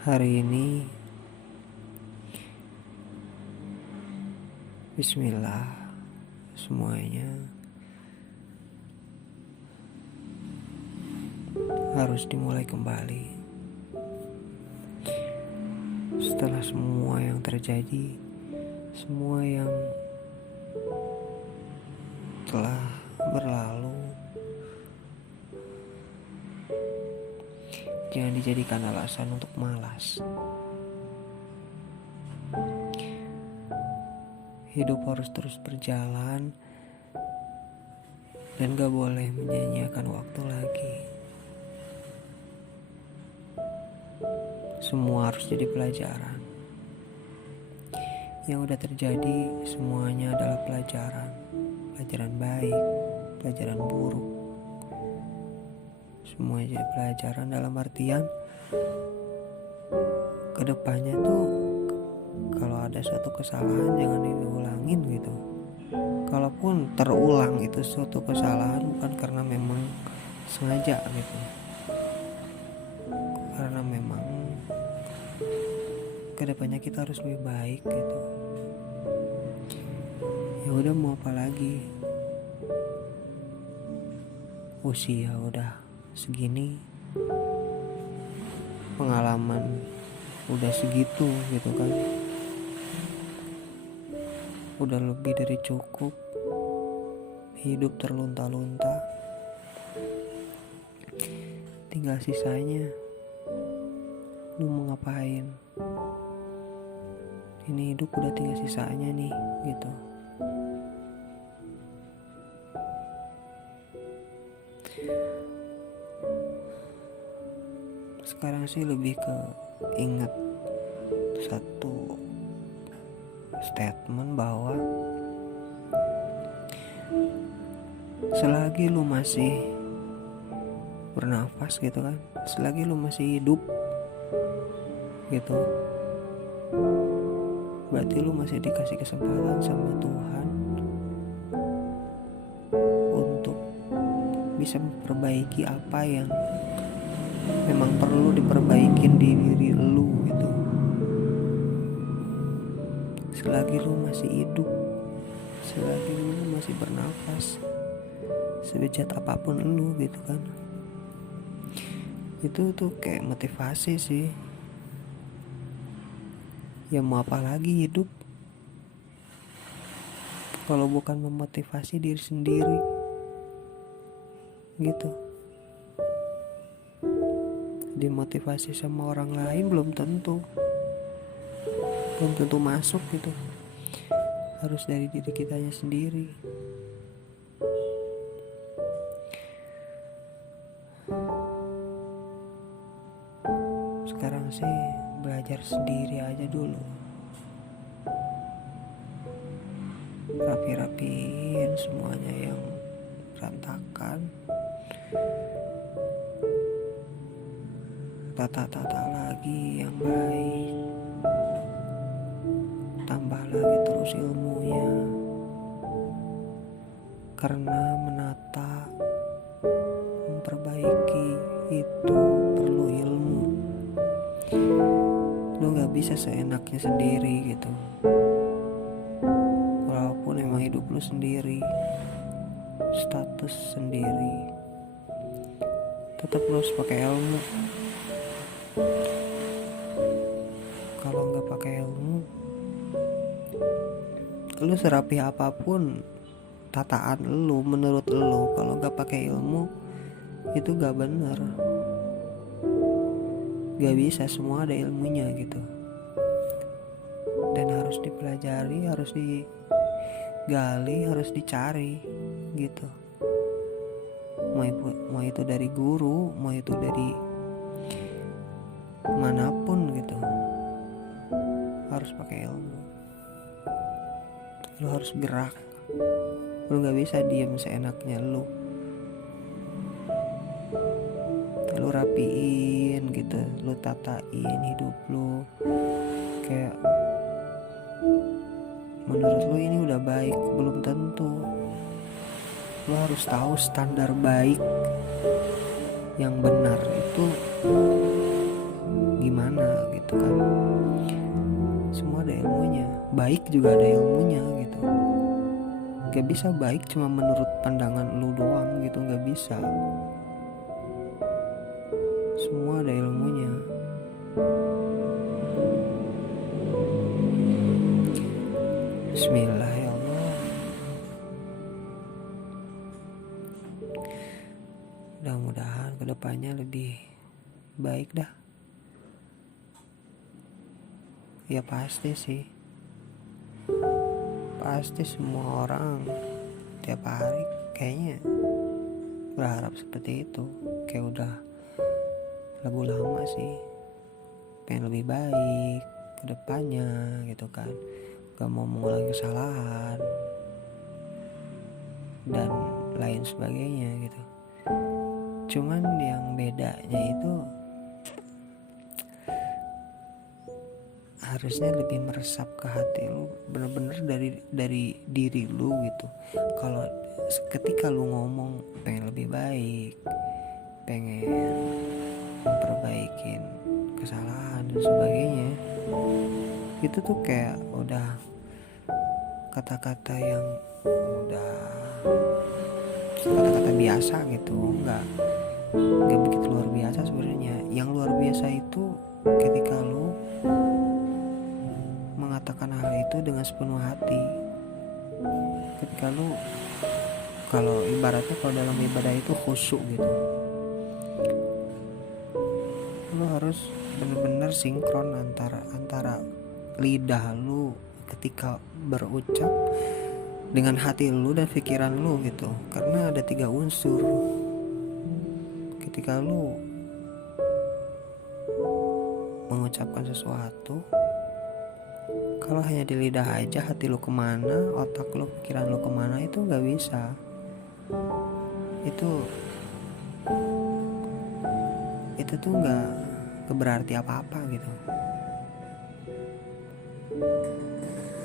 Hari ini Bismillah, semuanya harus dimulai kembali. Setelah semua yang terjadi, semua yang telah berlalu, jangan dijadikan alasan untuk malas. Hidup harus terus berjalan dan gak boleh menyanyiakan waktu lagi. Semua harus jadi pelajaran. Yang udah terjadi semuanya adalah pelajaran. Pelajaran baik, pelajaran buruk. Semua jadi pelajaran dalam artian kedepannya tuh kalau ada suatu kesalahan jangan diulangin gitu. Kalaupun terulang itu suatu kesalahan bukan karena memang sengaja gitu, karena memang kedepannya kita harus lebih baik gitu. Ya udah, mau apa lagi, usia udah segini, pengalaman udah segitu gitu kan, udah lebih dari cukup. Hidup terlunta-lunta, tinggal sisanya lu mau ngapain. Ini hidup udah tinggal sisanya nih gitu. Sekarang sih lebih ke ingat satu statement bahwa selagi lu masih bernafas gitu kan, selagi lu masih hidup gitu, berarti lu masih dikasih kesempatan sama Tuhan untuk bisa memperbaiki apa yang memang perlu diperbaikin di diri lu gitu. Selagi lu masih hidup, selagi lu masih bernafas, sebejat apapun lu gitu kan, itu tuh kayak motivasi sih. Ya mau apa lagi hidup kalau bukan memotivasi diri sendiri gitu. Dimotivasi sama orang lain belum tentu masuk gitu. Harus dari diri kitanya sendiri. Sekarang sih belajar sendiri aja dulu, rapi-rapiin semuanya yang berantakan, tata-tata lagi yang baik, tambah lagi terus ilmunya, karena menata, memperbaiki itu perlu ilmu. Lu gak bisa seenaknya sendiri gitu. Walaupun emang hidup lu sendiri, status sendiri, tetap lu harus pakai ilmu. Kalau gak pakai ilmu, lu serapi apapun tataan lu, menurut lu, kalau gak pakai ilmu itu gak bener. Gak bisa, semua ada ilmunya gitu, dan harus dipelajari, harus digali, harus dicari gitu. Mau itu dari guru, mau itu dari manapun gitu, harus pakai ilmu. Lu harus gerak, lu gak bisa diem seenaknya lu rapiin gitu, lu tatain hidup lu kayak menurut lu ini udah baik, belum tentu. Lu harus tahu standar baik yang benar itu gimana gitu. baik juga ada ilmunya gitu. Gak bisa baik cuma menurut pandangan lu doang gitu, gak bisa. Semua ada ilmunya. Bismillah ya Allah. Mudah-mudahan kedepannya lebih baik dah. Ya pasti sih, pasti semua orang tiap hari kayaknya berharap seperti itu. Kayak udah lagu lama sih, pengen lebih baik kedepannya gitu kan, gak mau mengulangi kesalahan dan lain sebagainya gitu. Cuman yang bedanya itu harusnya lebih meresap ke hati lu, bener-bener dari diri lu gitu. Kalau ketika lu ngomong pengen lebih baik, pengen memperbaikin kesalahan dan sebagainya, itu tuh kayak udah kata-kata yang udah kata-kata biasa gitu, nggak begitu luar biasa sebenarnya. Yang luar biasa itu ketika lu mengatakan hal itu dengan sepenuh hati. Ketika lu, kalau ibaratnya kalau dalam ibadah itu khusyuk gitu, lu harus benar-benar sinkron antara lidah lu ketika berucap dengan hati lu dan pikiran lu gitu. Karena ada 3 unsur ketika lu mengucapkan sesuatu. Kalau hanya di lidah aja, hati lu kemana, otak lu, pikiran lu kemana, itu gak bisa. Itu tuh gak berarti apa-apa gitu.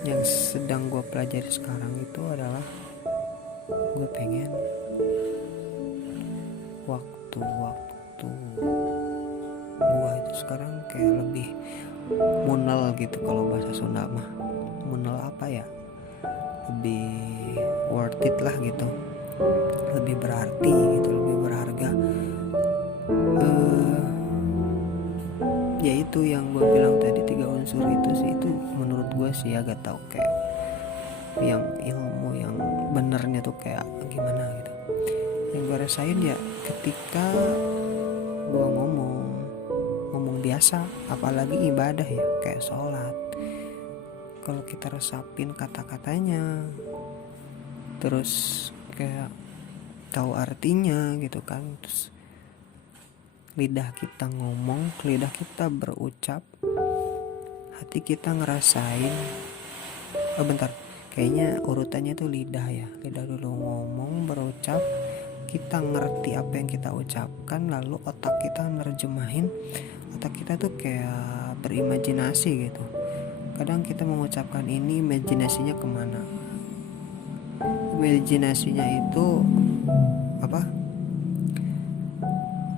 Yang sedang gue pelajari sekarang itu adalah gue pengen waktu gue itu sekarang kayak lebih munel gitu. Kalau bahasa Sunda mah munel apa ya, lebih worth it lah gitu, lebih berarti gitu, lebih berharga. Ya itu yang gue bilang tadi, 3 unsur itu sih, itu menurut gue sih agak tahu kayak yang ilmu yang benernya tuh kayak gimana gitu. Yang gue rasain ya ketika gue ngomong biasa, apalagi ibadah ya kayak sholat, kalau kita resapin kata-katanya, terus kayak tahu artinya gitu kan, terus lidah kita ngomong, lidah kita berucap, hati kita ngerasain. Kayaknya urutannya tuh lidah ya, lidah dulu ngomong, berucap, kita ngerti apa yang kita ucapkan, lalu otak kita nerjemahin. Otak kita tuh kayak berimajinasi gitu. Kadang kita mengucapkan ini, imajinasinya kemana? Imajinasinya itu apa?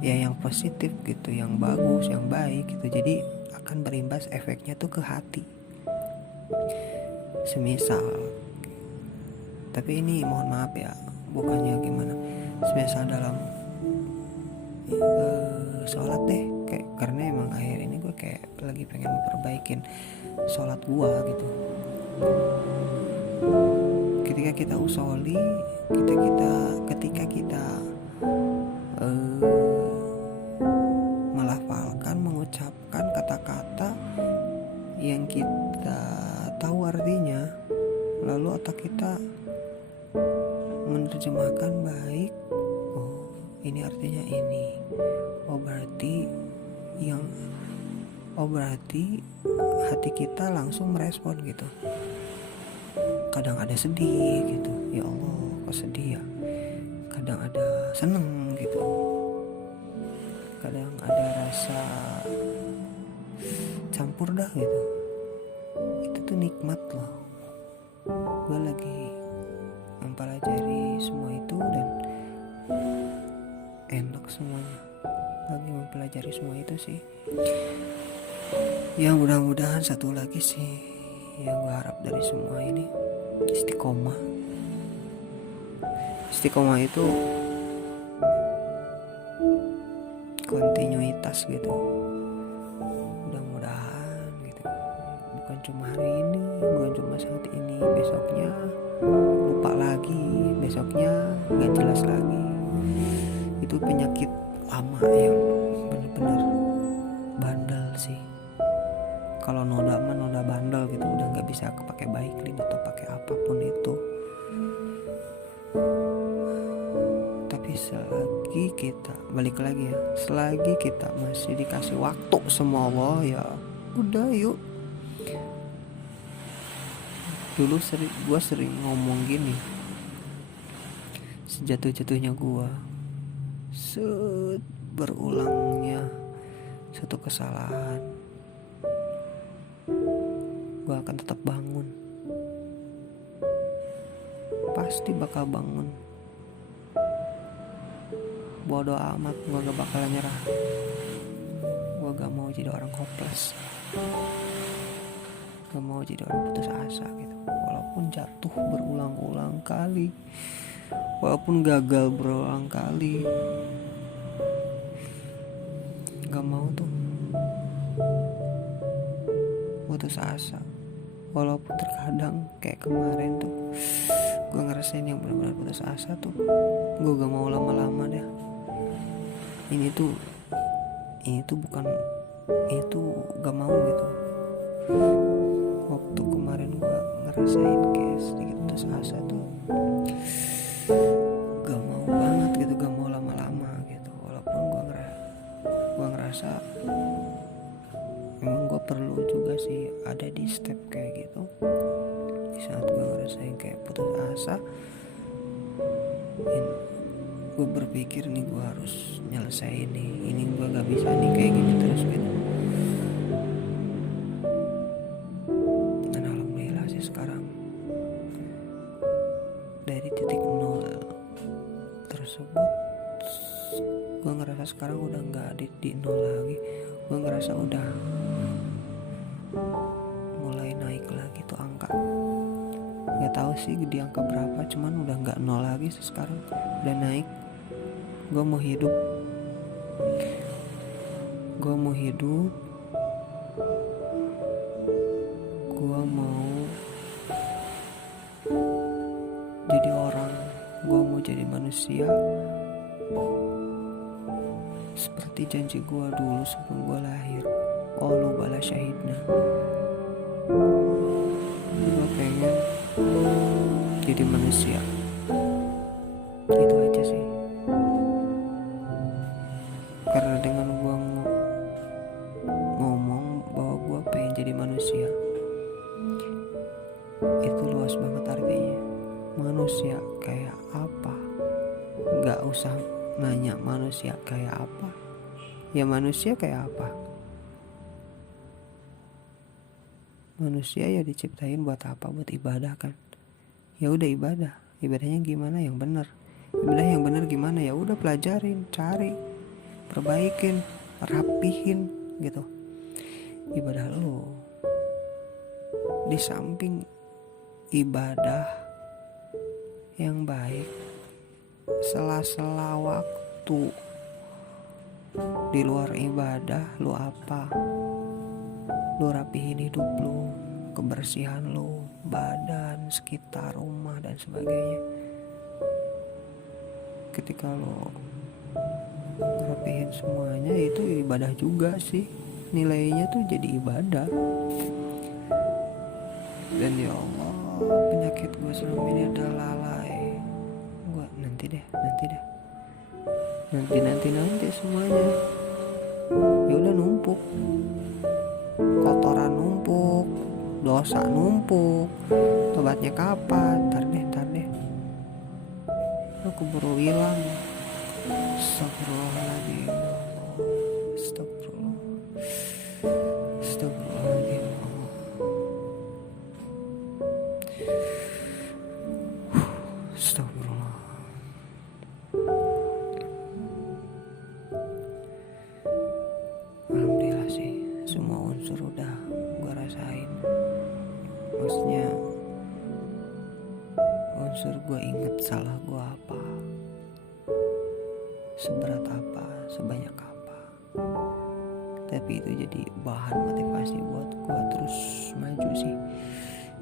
Ya yang positif gitu, yang bagus, yang baik gitu. Jadi akan berimbas efeknya tuh ke hati. Semisal, tapi ini mohon maaf ya, bukannya gimana, semisal dalam sholat deh, kayak karena emang akhir ini gue kayak lagi pengen memperbaikin sholat gue gitu. Ketika kita usoli, ketika kita melafalkan, mengucapkan kata-kata yang kita tahu artinya, lalu otak kita menerjemahkan baik. Oh, ini artinya ini. Berarti hati kita langsung merespon gitu. Kadang ada sedih gitu, ya Allah kok sedih ya. Kadang ada seneng gitu. Kadang ada rasa campur dah gitu. Itu tuh nikmat loh. Gue lagi mempelajari semua itu dan enak semuanya. Lagi mempelajari semua itu sih. Ya mudah-mudahan satu lagi sih, Ya gue harap dari semua ini istiqomah. Istiqomah itu kontinuitas gitu. Mudah-mudahan gitu, bukan cuma hari ini, bukan cuma saat ini, besoknya lupa lagi, besoknya gak jelas lagi. Itu penyakit lama yang bener-bener bandel sih. Kalau noda bandel gitu, udah gak bisa pakai Baiklin atau pakai apapun itu. Tapi selagi kita balik lagi ya, selagi kita masih dikasih waktu sama Allah, ya udah yuk. Dulu gue sering ngomong gini, sejatuh-jatuhnya gue, berulangnya suatu kesalahan, gue akan tetap bangun. Pasti bakal bangun. Bodoh amat, gue gak bakal nyerah. Gue gak mau jadi orang hopeless, gak mau jadi orang putus asa gitu. Walaupun jatuh berulang-ulang kali, walaupun gagal berulang kali, gak mau tuh putus asa. Walaupun terkadang kayak kemarin tuh gue ngerasain yang benar-benar putus asa tuh, gue gak mau lama-lama deh. Ini tuh bukan, itu gak mau gitu. Waktu kemarin gue ngerasain kayak sedikit putus asa tuh, gak mau banget gitu, gak mau lama-lama gitu. Walaupun gue ngerasa memang gue perlu juga sih ada di step kayak gitu. Di saat gue ngerasain kayak putus asa, gue berpikir nih gue harus nyelesain nih, ini gue gak bisa nih kayak gini terus gitu. Dan alhamdulillah sih sekarang dari titik nol tersebut, gue ngerasa sekarang udah gak di nol lagi. Gue ngerasa udah mulai naik lagi tuh angka. Gak tahu sih di angka berapa, cuman udah gak nol lagi sih sekarang, udah naik. Gue mau hidup, gue mau jadi orang, gue mau jadi manusia seperti janji gue dulu sebelum gue lahir. Qalu bala syahidna. Gue pengen jadi manusia, itu aja sih. Karena dengan gue ngomong bahwa gue pengen jadi manusia, itu luas banget artinya. Manusia kayak apa? Gak usah nanya manusia kayak apa, ya manusia kayak apa. Manusia ya diciptain buat apa? Buat ibadah kan. Ya udah ibadahnya gimana yang benar. Ibadah yang benar gimana? Ya udah pelajarin, cari, perbaikin, rapihin gitu. Ibadah lo. Di samping ibadah yang baik, sela-sela waktu di luar ibadah lu apa? Lu rapihin hidup lu, kebersihan lu, badan, sekitar rumah dan sebagainya. Ketika lu rapihin semuanya, itu ibadah juga sih. Nilainya tuh jadi ibadah. Dan ya Allah, penyakit gue selama ini adalah lalai. Gue nanti deh semuanya. Ya udah numpuk, kotoran numpuk, dosa numpuk, tobatnya kapan? Ntar deh. Lu keburu hilang. Astagfirullahaladzim. Astagfirullahaladzim. Astagfirullah. Alhamdulillah sih, semua unsur udah gue rasain. Maksudnya unsur gue inget salah gue apa, seberat apa, sebanyak apa. Tapi itu jadi bahan motivasi buat gue terus maju sih.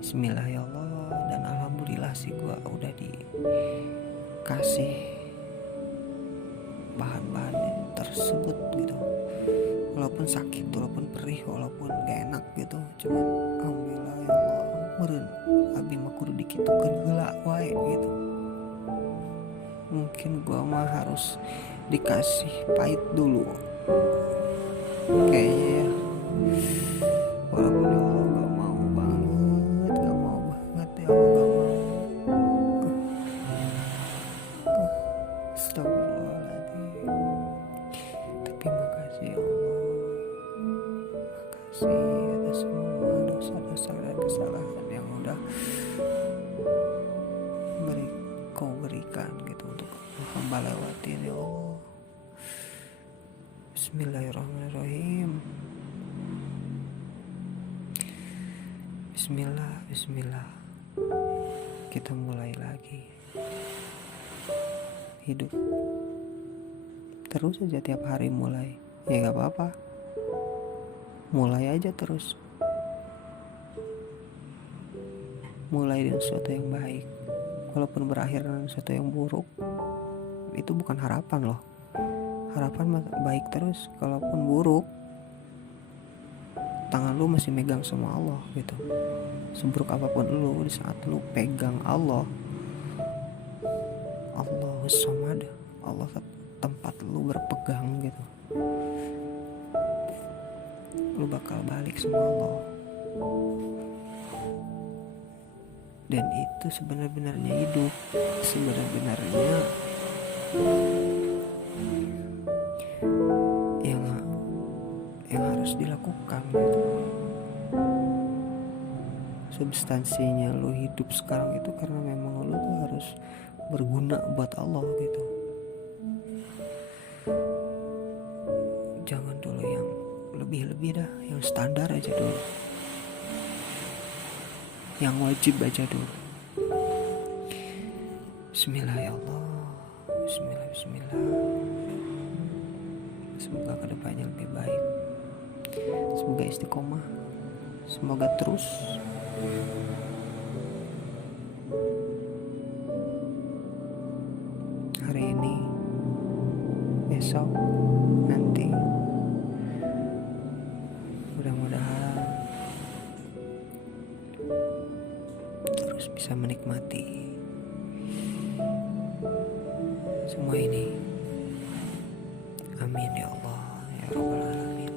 Bismillah ya Allah. Dan alhamdulillah sih gue udah dikasih bahan-bahan tersebut gitu. Walaupun sakit, walaupun perih, walaupun gak enak gitu, cuman alhamdulillah ya Allah, meureun abi mah kudu dikitukeun heula wae gitu. Mungkin gua mah harus dikasih pahit dulu kayaknya ya. Walaupun ya Allah gak mau banget, gak mau banget ya Allah, gak mau. Astagfirullahaladzim. Tapi makasih ya Allah, makasih atas semua dosa-dosa dan kesalahan yang udah kau berikan gitu untuk hamba lewatin ya Allah. Bismillahirrahmanirrahim. Bismillah. Kita mulai lagi hidup. Terus aja tiap hari mulai. Ya gak apa-apa, mulai aja terus. Mulai dengan sesuatu yang baik, walaupun berakhir dengan sesuatu yang buruk, itu bukan harapan loh. Harapan baik terus. Kalaupun buruk, tangan lu masih megang sama Allah gitu. Seburuk apapun lu, di saat lu pegang Allah, Allahus Samad, Allah tempat lu berpegang gitu, lu bakal balik sama Allah. Dan itu sebenar-benarnya hidup, sebenar-benarnya yang harus dilakukan gitu. Substansinya lu hidup sekarang itu karena memang lu tuh harus berguna buat Allah gitu. Jangan dulu yang lebih-lebih dah, yang standar aja dulu, yang wajib aja dulu. Bismillah ya Allah. Bismillah. Semoga kedepannya lebih baik. Semoga istiqomah. Semoga terus hari ini, besok, nanti, mudah-mudahan terus bisa menikmati semua ini. Amin ya Allah ya Rabbal Alamin.